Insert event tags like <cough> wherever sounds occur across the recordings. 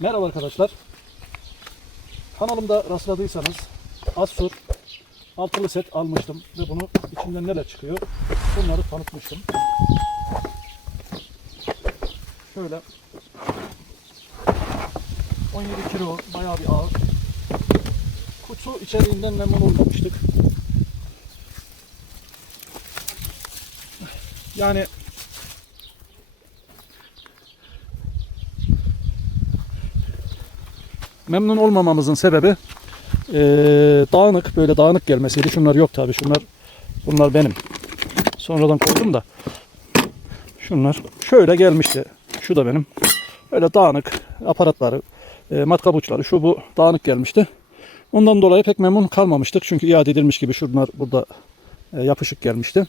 Merhaba arkadaşlar. Kanalımda rastladıysanız Assur altılı set almıştım ve bunu içinden neler çıkıyor bunları tanıtmıştım. Şöyle 17 kilo bayağı bir ağır. Kutu içeriğinden memnun olmamıştık. Yani memnun olmamamızın sebebi eee, dağınık böyle dağınık gelmesiydi. Şunlar yok tabi. Şunlar bunlar benim. Sonradan koydum da. Şunlar şöyle gelmişti. Şu da benim. Öyle dağınık aparatları, eee matkap uçları şu bu dağınık gelmişti. Ondan dolayı pek memnun kalmamıştık. Çünkü iade edilmiş gibi şunlar burada eee, yapışık gelmişti.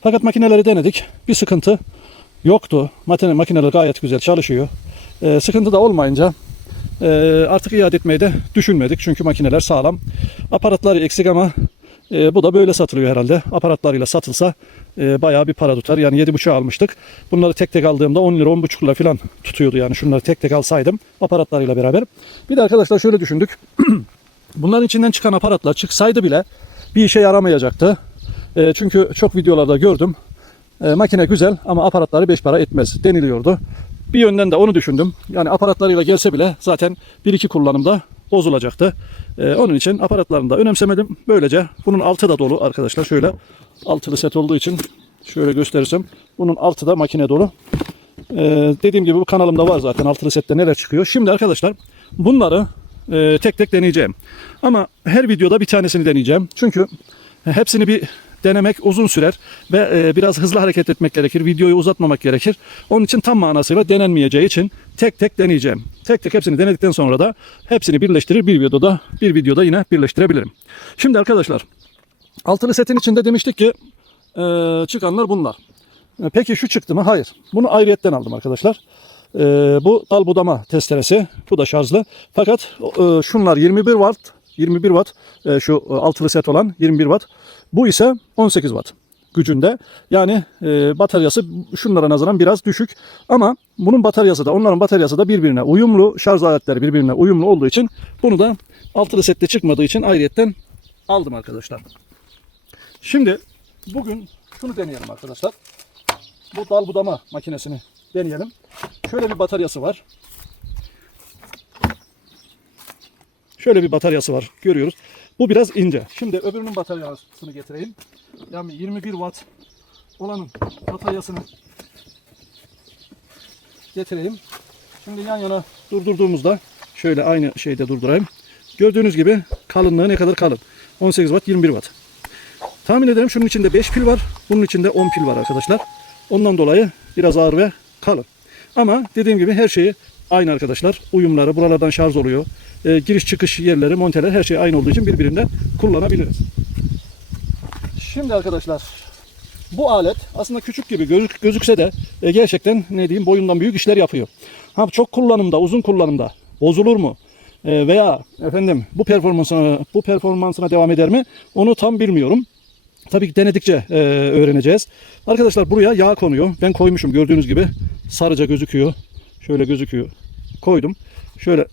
Fakat makineleri denedik. Bir sıkıntı yoktu. Makine, makineler gayet güzel çalışıyor. Eee, sıkıntı da olmayınca ee, artık iade etmeyi de düşünmedik çünkü makineler sağlam. Aparatları eksik ama e, bu da böyle satılıyor herhalde. Aparatlarıyla satılsa e, bayağı bir para tutar. Yani 7.5'a almıştık. Bunları tek tek aldığımda 10 lira 10.5 lira falan tutuyordu yani şunları tek tek alsaydım aparatlarıyla beraber. Bir de arkadaşlar şöyle düşündük. <clears throat> Bunların içinden çıkan aparatlar çıksaydı bile bir işe yaramayacaktı. E, çünkü çok videolarda gördüm. E, makine güzel ama aparatları 5 para etmez deniliyordu. Bir yönden de onu düşündüm. Yani aparatlarıyla gelse bile zaten bir iki kullanımda bozulacaktı. Ee, onun için aparatlarını da önemsemedim. Böylece bunun altı da dolu arkadaşlar. Şöyle altılı set olduğu için şöyle gösterirsem bunun altı da makine dolu. Ee, dediğim gibi bu kanalımda var zaten altılı sette neler çıkıyor. Şimdi arkadaşlar bunları e, tek tek deneyeceğim. Ama her videoda bir tanesini deneyeceğim. Çünkü hepsini bir denemek uzun sürer ve e, biraz hızlı hareket etmek gerekir. Videoyu uzatmamak gerekir. Onun için tam manasıyla denenmeyeceği için tek tek deneyeceğim. Tek tek hepsini denedikten sonra da hepsini birleştirir bir videoda bir videoda yine birleştirebilirim. Şimdi arkadaşlar altılı setin içinde demiştik ki e, çıkanlar bunlar. E, Peki şu çıktı mı? Hayır. Bunu ayrıyetten aldım arkadaşlar. E, bu dal budama testeresi. Bu da şarjlı. Fakat e, şunlar 21 watt. 21 watt e, şu e, altılı set olan 21 watt. Bu ise 18 watt gücünde. Yani e, bataryası şunlara nazaran biraz düşük. Ama bunun bataryası da onların bataryası da birbirine uyumlu. Şarj aletleri birbirine uyumlu olduğu için bunu da altılı sette çıkmadığı için ayrıyetten aldım arkadaşlar. Şimdi bugün şunu deneyelim arkadaşlar. Bu dal budama makinesini deneyelim. Şöyle bir bataryası var. Şöyle bir bataryası var. Görüyoruz. Bu biraz ince. Şimdi öbürünün bataryasını getireyim. Yani 21 watt olanın bataryasını getireyim. Şimdi yan yana durdurduğumuzda şöyle aynı şeyde durdurayım. Gördüğünüz gibi kalınlığı ne kadar kalın. 18 watt 21 watt. Tahmin ederim şunun içinde 5 pil var. Bunun içinde 10 pil var arkadaşlar. Ondan dolayı biraz ağır ve kalın. Ama dediğim gibi her şeyi aynı arkadaşlar. Uyumları buralardan şarj oluyor. Ee, giriş çıkış yerleri, monteler her şey aynı olduğu için birbirinden kullanabiliriz. Şimdi arkadaşlar bu alet aslında küçük gibi gözük, gözükse de e, gerçekten ne diyeyim boyundan büyük işler yapıyor. Ha çok kullanımda, uzun kullanımda bozulur mu? E, veya efendim bu performansına bu performansına devam eder mi? Onu tam bilmiyorum. Tabii ki denedikçe e, öğreneceğiz. Arkadaşlar buraya yağ konuyor. Ben koymuşum gördüğünüz gibi. Sarıca gözüküyor. Şöyle gözüküyor. Koydum. Şöyle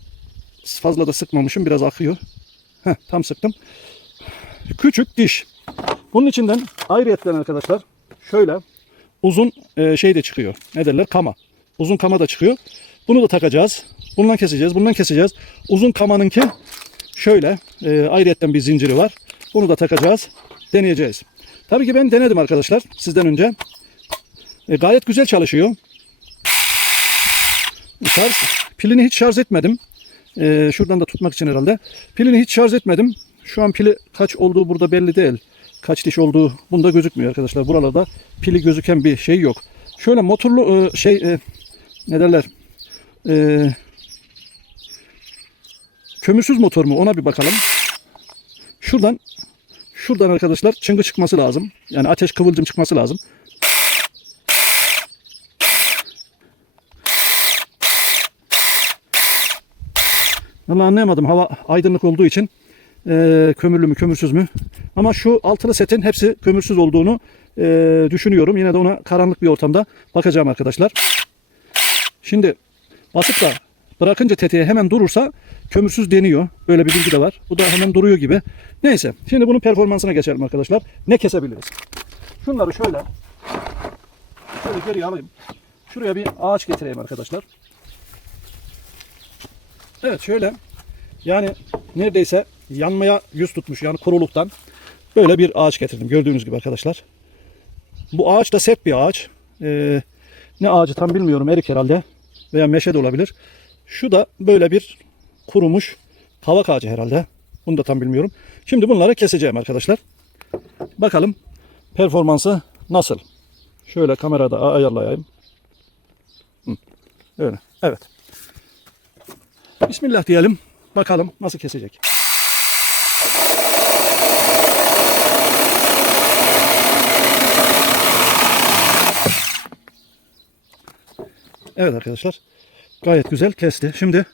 fazla da sıkmamışım. Biraz akıyor. Heh, tam sıktım. Küçük diş. Bunun içinden ayrıyetten arkadaşlar şöyle uzun e, şey de çıkıyor. Ne derler? Kama. Uzun kama da çıkıyor. Bunu da takacağız. Bundan keseceğiz. Bundan keseceğiz. Uzun kamanınki şöyle e, ayrıyetten bir zinciri var. Bunu da takacağız. Deneyeceğiz. Tabii ki ben denedim arkadaşlar sizden önce. E, gayet güzel çalışıyor. Şarj, pilini hiç şarj etmedim. E, şuradan da tutmak için herhalde. Pilini hiç şarj etmedim. Şu an pili kaç olduğu burada belli değil. Kaç diş olduğu bunda gözükmüyor arkadaşlar. Buralarda pili gözüken bir şey yok. Şöyle motorlu e, şey e, ne derler? E, kömürsüz motor mu? Ona bir bakalım. Şuradan şuradan arkadaşlar çıngı çıkması lazım. Yani ateş kıvılcım çıkması lazım. Ama anlayamadım. Hava aydınlık olduğu için e, kömürlü mü kömürsüz mü? Ama şu altılı setin hepsi kömürsüz olduğunu e, düşünüyorum. Yine de ona karanlık bir ortamda bakacağım arkadaşlar. Şimdi basıp da bırakınca tetiğe hemen durursa kömürsüz deniyor. Böyle bir bilgi de var. Bu da hemen duruyor gibi. Neyse. Şimdi bunun performansına geçelim arkadaşlar. Ne kesebiliriz? Şunları şöyle şöyle geriye alayım. Şuraya bir ağaç getireyim arkadaşlar. Evet şöyle yani neredeyse yanmaya yüz tutmuş yani kuruluktan böyle bir ağaç getirdim. Gördüğünüz gibi arkadaşlar. Bu ağaç da sert bir ağaç. Ee, ne ağacı tam bilmiyorum. Erik herhalde. Veya meşe de olabilir. Şu da böyle bir kurumuş kavak ağacı herhalde. Bunu da tam bilmiyorum. Şimdi bunları keseceğim arkadaşlar. Bakalım performansı nasıl? Şöyle kamerada ayarlayayım. Hı, Öyle. Evet. Bismillah diyelim. Bakalım nasıl kesecek. Evet arkadaşlar. Gayet güzel kesti. Şimdi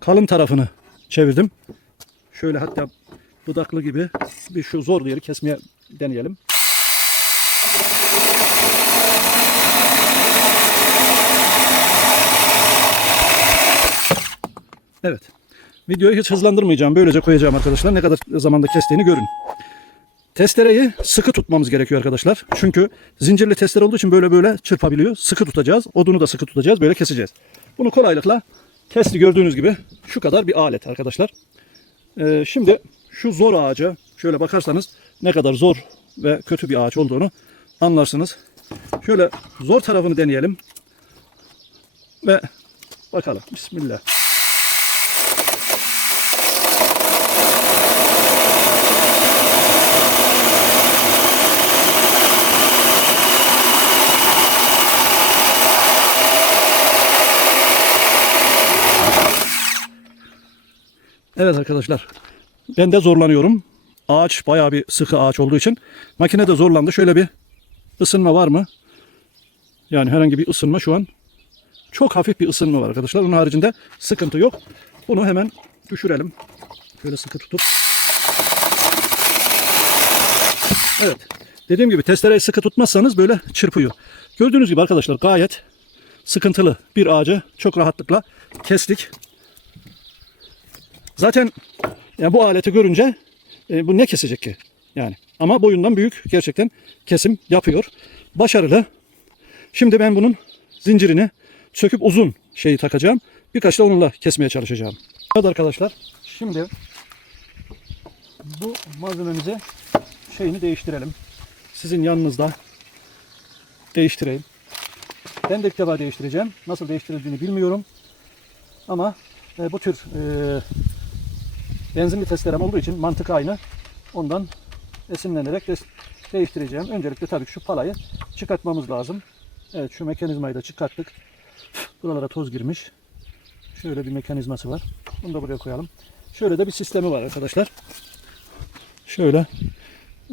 kalın tarafını çevirdim. Şöyle hatta dudaklı gibi bir şu zor yeri kesmeye deneyelim. Evet. Videoyu hiç hızlandırmayacağım. Böylece koyacağım arkadaşlar. Ne kadar zamanda kestiğini görün. Testereyi sıkı tutmamız gerekiyor arkadaşlar. Çünkü zincirli testere olduğu için böyle böyle çırpabiliyor. Sıkı tutacağız. Odunu da sıkı tutacağız. Böyle keseceğiz. Bunu kolaylıkla kesti gördüğünüz gibi şu kadar bir alet arkadaşlar. Ee, şimdi şu zor ağaca şöyle bakarsanız ne kadar zor ve kötü bir ağaç olduğunu anlarsınız. Şöyle zor tarafını deneyelim. Ve bakalım. Bismillah. Evet arkadaşlar. Ben de zorlanıyorum. Ağaç bayağı bir sıkı ağaç olduğu için. Makine de zorlandı. Şöyle bir ısınma var mı? Yani herhangi bir ısınma şu an. Çok hafif bir ısınma var arkadaşlar. Onun haricinde sıkıntı yok. Bunu hemen düşürelim. Şöyle sıkı tutup. Evet. Dediğim gibi testereyi sıkı tutmazsanız böyle çırpıyor. Gördüğünüz gibi arkadaşlar gayet sıkıntılı bir ağacı çok rahatlıkla kestik. Zaten yani bu aleti görünce e, bu ne kesecek ki? Yani ama boyundan büyük gerçekten kesim yapıyor. Başarılı. Şimdi ben bunun zincirini söküp uzun şeyi takacağım. Birkaç da onunla kesmeye çalışacağım. Evet arkadaşlar. Şimdi bu malzememize şeyini değiştirelim. Sizin yanınızda değiştireyim. Ben de ilk defa değiştireceğim. Nasıl değiştirildiğini bilmiyorum. Ama e, bu tür e, benzinli testerem olduğu için mantık aynı. Ondan esinlenerek de değiştireceğim. Öncelikle tabii şu palayı çıkartmamız lazım. Evet şu mekanizmayı da çıkarttık. Buralara toz girmiş. Şöyle bir mekanizması var. Bunu da buraya koyalım. Şöyle de bir sistemi var arkadaşlar. Şöyle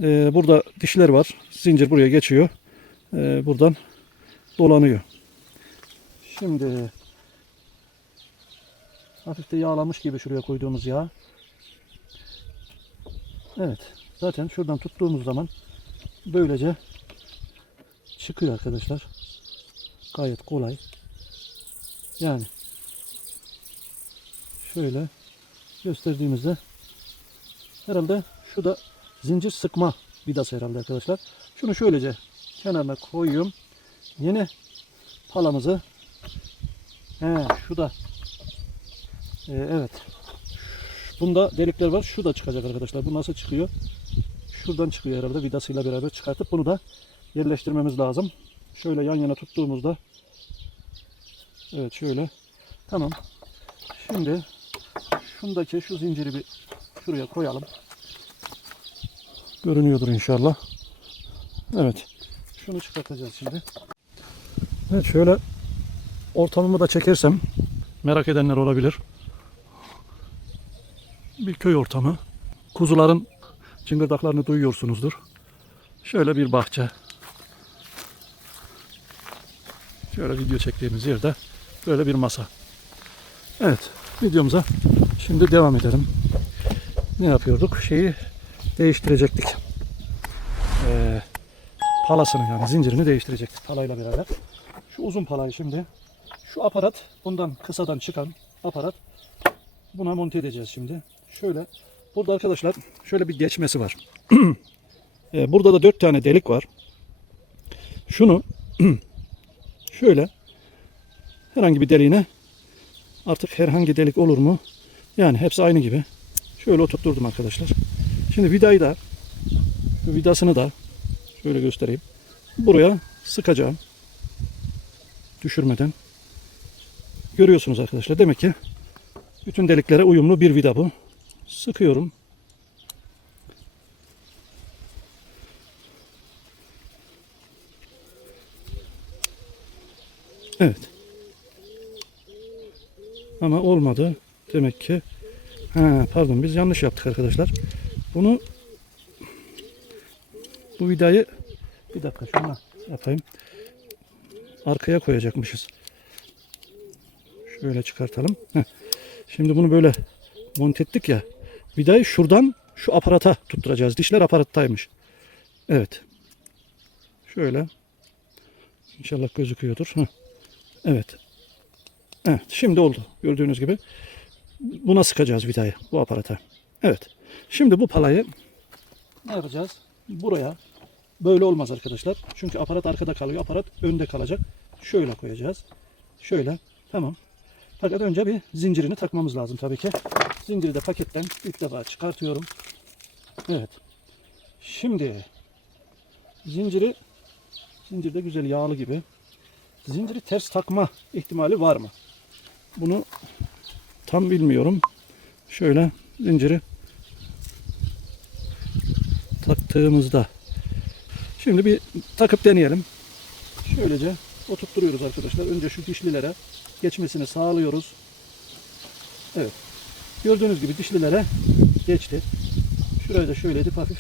e, burada dişler var. Zincir buraya geçiyor. E, buradan dolanıyor. Şimdi hafif de yağlamış gibi şuraya koyduğumuz yağ. Evet. Zaten şuradan tuttuğumuz zaman böylece çıkıyor arkadaşlar. Gayet kolay. Yani şöyle gösterdiğimizde herhalde şu da zincir sıkma vidası herhalde arkadaşlar. Şunu şöylece kenarına koyuyorum. Yeni palamızı he, şu da Ee, evet Bunda delikler var. Şu da çıkacak arkadaşlar. Bu nasıl çıkıyor? Şuradan çıkıyor herhalde. Vidasıyla beraber çıkartıp bunu da yerleştirmemiz lazım. Şöyle yan yana tuttuğumuzda Evet şöyle. Tamam. Şimdi şundaki şu zinciri bir şuraya koyalım. Görünüyordur inşallah. Evet. Şunu çıkartacağız şimdi. Evet şöyle ortamımı da çekersem merak edenler olabilir bir köy ortamı. Kuzuların çıngırdaklarını duyuyorsunuzdur. Şöyle bir bahçe. Şöyle video çektiğimiz yerde böyle bir masa. Evet videomuza şimdi devam edelim. Ne yapıyorduk? Şeyi değiştirecektik. Ee, palasını yani zincirini değiştirecektik palayla beraber. Şu uzun palayı şimdi şu aparat bundan kısadan çıkan aparat. Buna monte edeceğiz şimdi. Şöyle burada arkadaşlar şöyle bir geçmesi var. <clears throat> Ee, burada da dört tane delik var. Şunu <clears throat> şöyle herhangi bir deliğine artık herhangi delik olur mu? Yani hepsi aynı gibi. Şöyle oturtturdum arkadaşlar. Şimdi vidayı da vidasını da şöyle göstereyim. Buraya sıkacağım. Düşürmeden. Görüyorsunuz arkadaşlar. Demek ki bütün deliklere uyumlu bir vida bu. Sıkıyorum. Evet. Ama olmadı. Demek ki ha, pardon biz yanlış yaptık arkadaşlar. Bunu bu vidayı bir dakika şuna yapayım. Arkaya koyacakmışız. Şöyle çıkartalım. Heh. Şimdi bunu böyle monte ettik ya. Vidayı şuradan şu aparata tutturacağız. Dişler aparattaymış. Evet. Şöyle. İnşallah gözüküyordur. Evet. Evet. Şimdi oldu. Gördüğünüz gibi. Buna sıkacağız vidayı. Bu aparata. Evet. Şimdi bu palayı ne yapacağız? Buraya böyle olmaz arkadaşlar. Çünkü aparat arkada kalıyor. Aparat önde kalacak. Şöyle koyacağız. Şöyle. Tamam. Fakat önce bir zincirini takmamız lazım tabii ki. Zinciri de paketten ilk defa çıkartıyorum. Evet. Şimdi zinciri zincir güzel yağlı gibi. Zinciri ters takma ihtimali var mı? Bunu tam bilmiyorum. Şöyle zinciri taktığımızda şimdi bir takıp deneyelim. Şöylece oturtturuyoruz arkadaşlar. Önce şu dişlilere geçmesini sağlıyoruz. Evet. Gördüğünüz gibi dişlilere geçti. Şurayı da şöyle edip hafif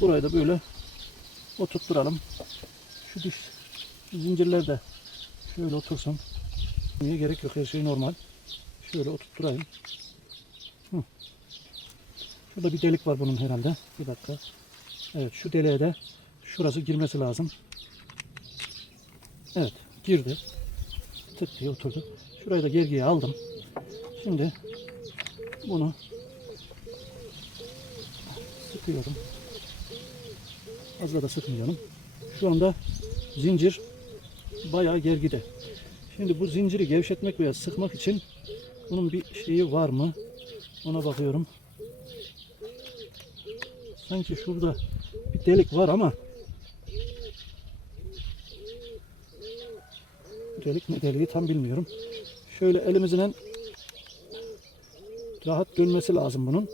burayı da böyle oturtturalım. Şu diş zincirler de şöyle otursun. Niye gerek yok her şey normal. Şöyle oturtturayım. Hı. Şurada bir delik var bunun herhalde. Bir dakika. Evet şu deliğe de şurası girmesi lazım. Evet girdi. Tık diye oturdu. Şurayı da gergiye aldım. Şimdi bunu sıkıyorum. Fazla da sıkmıyorum. Şu anda zincir bayağı gergide. Şimdi bu zinciri gevşetmek veya sıkmak için bunun bir şeyi var mı? Ona bakıyorum. Sanki şurada bir delik var ama delik mi deliği tam bilmiyorum. Şöyle elimizin rahat dönmesi lazım bunun.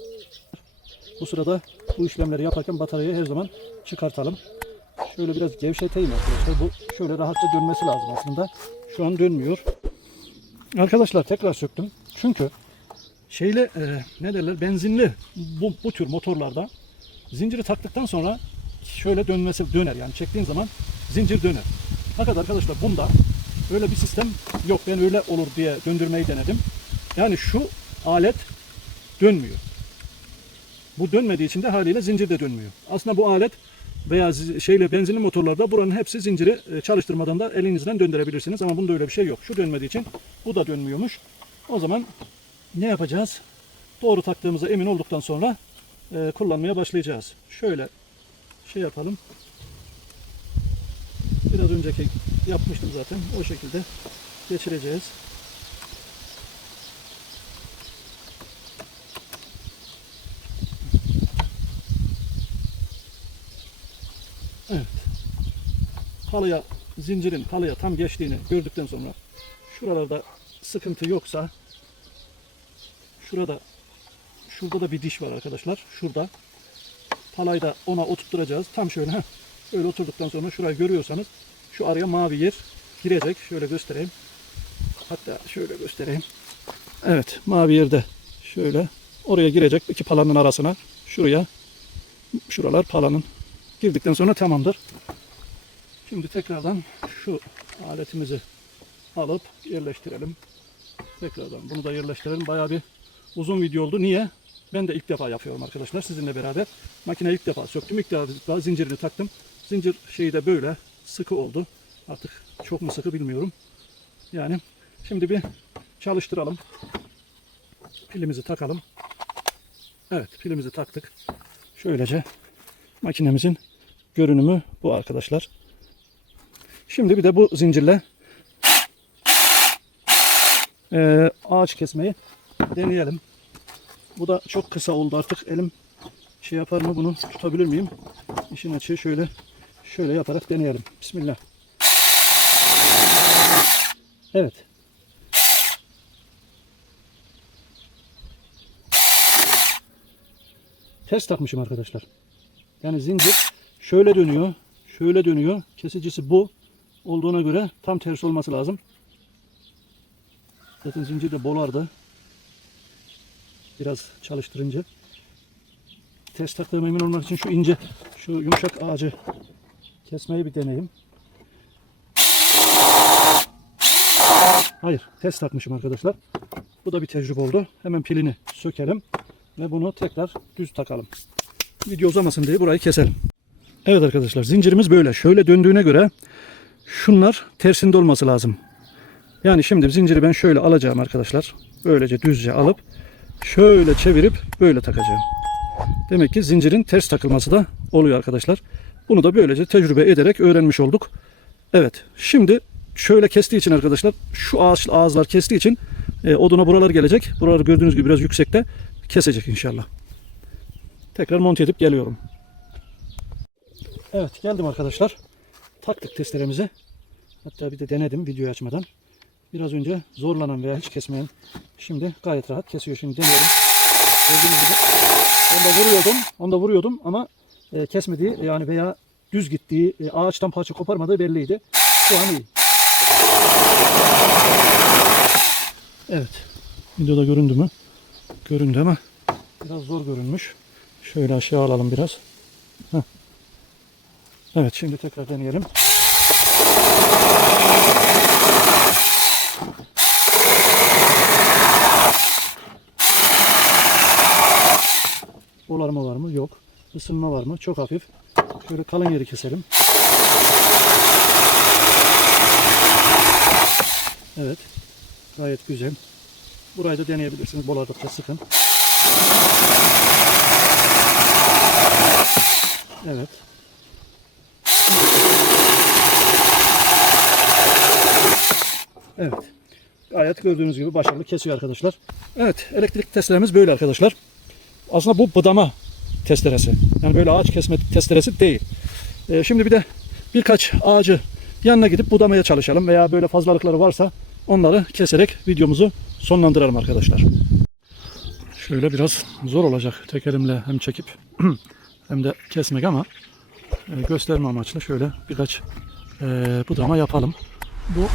Bu sırada bu işlemleri yaparken bataryayı her zaman çıkartalım. Şöyle biraz gevşeteyim arkadaşlar. Bu şöyle rahatça dönmesi lazım aslında. Şu an dönmüyor. Arkadaşlar tekrar söktüm. Çünkü şeyle e, ne derler benzinli bu, bu tür motorlarda zinciri taktıktan sonra şöyle dönmesi döner yani çektiğin zaman zincir döner. Fakat arkadaşlar bunda öyle bir sistem yok. Ben öyle olur diye döndürmeyi denedim. Yani şu alet dönmüyor. Bu dönmediği için de haliyle zincir de dönmüyor. Aslında bu alet veya şeyle benzinli motorlarda buranın hepsi zinciri e, çalıştırmadan da elinizden döndürebilirsiniz. Ama bunda öyle bir şey yok. Şu dönmediği için bu da dönmüyormuş. O zaman ne yapacağız? Doğru taktığımıza emin olduktan sonra e, kullanmaya başlayacağız. Şöyle şey yapalım. Biraz önceki yapmıştım zaten. O şekilde geçireceğiz. Evet. Halıya, zincirin halıya tam geçtiğini gördükten sonra şuralarda sıkıntı yoksa şurada şurada da bir diş var arkadaşlar. Şurada. Palayı da ona oturtturacağız. Tam şöyle Öyle oturduktan sonra şurayı görüyorsanız şu araya mavi yer girecek. Şöyle göstereyim. Hatta şöyle göstereyim. Evet mavi yerde şöyle oraya girecek iki palanın arasına şuraya şuralar palanın girdikten sonra tamamdır. Şimdi tekrardan şu aletimizi alıp yerleştirelim. Tekrardan bunu da yerleştirelim. Bayağı bir uzun video oldu. Niye? Ben de ilk defa yapıyorum arkadaşlar sizinle beraber. Makine ilk defa söktüm. İlk defa zincirini taktım. Zincir şeyi de böyle sıkı oldu. Artık çok mu sıkı bilmiyorum. Yani şimdi bir çalıştıralım. pilimizi takalım. Evet pilimizi taktık. Şöylece makinemizin görünümü bu arkadaşlar. Şimdi bir de bu zincirle eee, ağaç kesmeyi deneyelim. Bu da çok kısa oldu artık elim şey yapar mı bunu tutabilir miyim? İşin açığı şöyle şöyle yaparak deneyelim. Bismillah. Evet. Ters takmışım arkadaşlar. Yani zincir şöyle dönüyor, şöyle dönüyor. Kesicisi bu olduğuna göre tam tersi olması lazım. Zaten zincir de bolardı. Biraz çalıştırınca. Ters taktığım emin olmak için şu ince, şu yumuşak ağacı kesmeyi bir deneyeyim. Hayır, ters takmışım arkadaşlar. Bu da bir tecrübe oldu. Hemen pilini sökelim ve bunu tekrar düz takalım. Video uzamasın diye burayı keselim. Evet arkadaşlar zincirimiz böyle. Şöyle döndüğüne göre şunlar tersinde olması lazım. Yani şimdi zinciri ben şöyle alacağım arkadaşlar. Böylece düzce alıp şöyle çevirip böyle takacağım. Demek ki zincirin ters takılması da oluyor arkadaşlar. Bunu da böylece tecrübe ederek öğrenmiş olduk. Evet şimdi şöyle kestiği için arkadaşlar şu ağaç, ağızlar kestiği için e, oduna buralar gelecek. Buralar gördüğünüz gibi biraz yüksekte kesecek inşallah. Tekrar monte edip geliyorum. Evet geldim arkadaşlar. Taktık testeremizi. Hatta bir de denedim videoyu açmadan. Biraz önce zorlanan veya hiç kesmeyen şimdi gayet rahat kesiyor. Şimdi deneyelim. Gördüğünüz gibi onda vuruyordum. Onda vuruyordum ama e, kesmediği yani veya düz gittiği e, ağaçtan parça koparmadığı belliydi. Şu an iyi. Evet. Videoda göründü mü? Göründü ama biraz zor görünmüş. Şöyle aşağı alalım biraz. Heh. Evet şimdi tekrar deneyelim. Olarma var mı? Yok. Isınma var mı? Çok hafif. Şöyle kalın yeri keselim. Evet. Gayet güzel. Burayı da deneyebilirsiniz. Bolardıkça sıkın. Evet. Evet. Gayet gördüğünüz gibi başarılı kesiyor arkadaşlar. Evet, elektrik testlerimiz böyle arkadaşlar. Aslında bu budama testeresi. Yani böyle ağaç kesme testeresi değil. Ee, şimdi bir de birkaç ağacı yanına gidip budamaya çalışalım veya böyle fazlalıkları varsa onları keserek videomuzu sonlandıralım arkadaşlar. Şöyle biraz zor olacak tek elimle hem çekip <clears throat> hem de kesmek ama e, gösterme amaçlı şöyle birkaç e, budama yapalım. Bu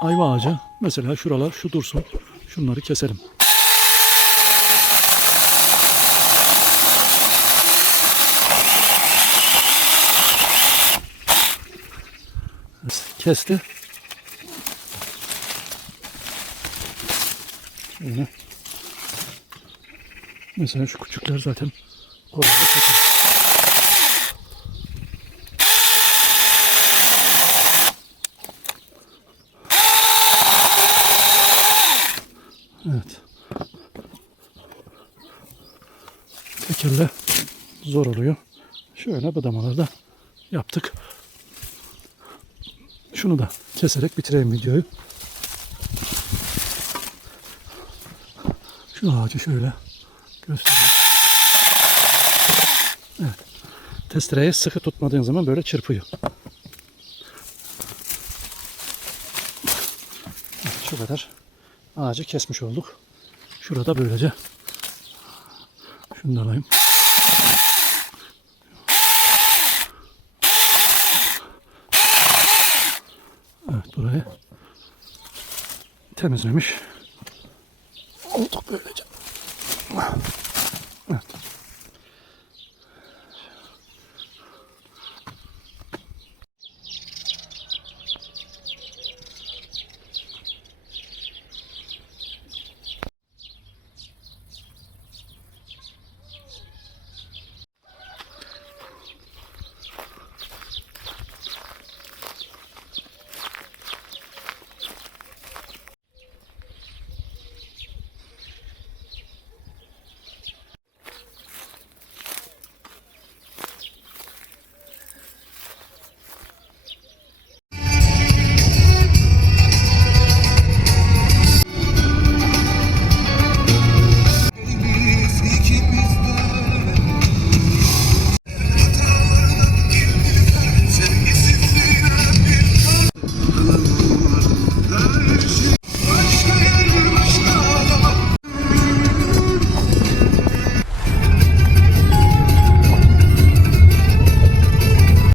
ayva ağacı mesela şuralar şu dursun. Şunları keselim. Kesti. Şöyle. Mesela şu küçükler zaten orada Evet. Tekelle zor oluyor. Şöyle budamaları da yaptık. Şunu da keserek bitireyim videoyu. Şu ağacı şöyle göstereyim. Evet. Testereyi sıkı tutmadığın zaman böyle çırpıyor. Şu kadar ağacı kesmiş olduk. Şurada böylece şunu da alayım. Evet burayı temizlemiş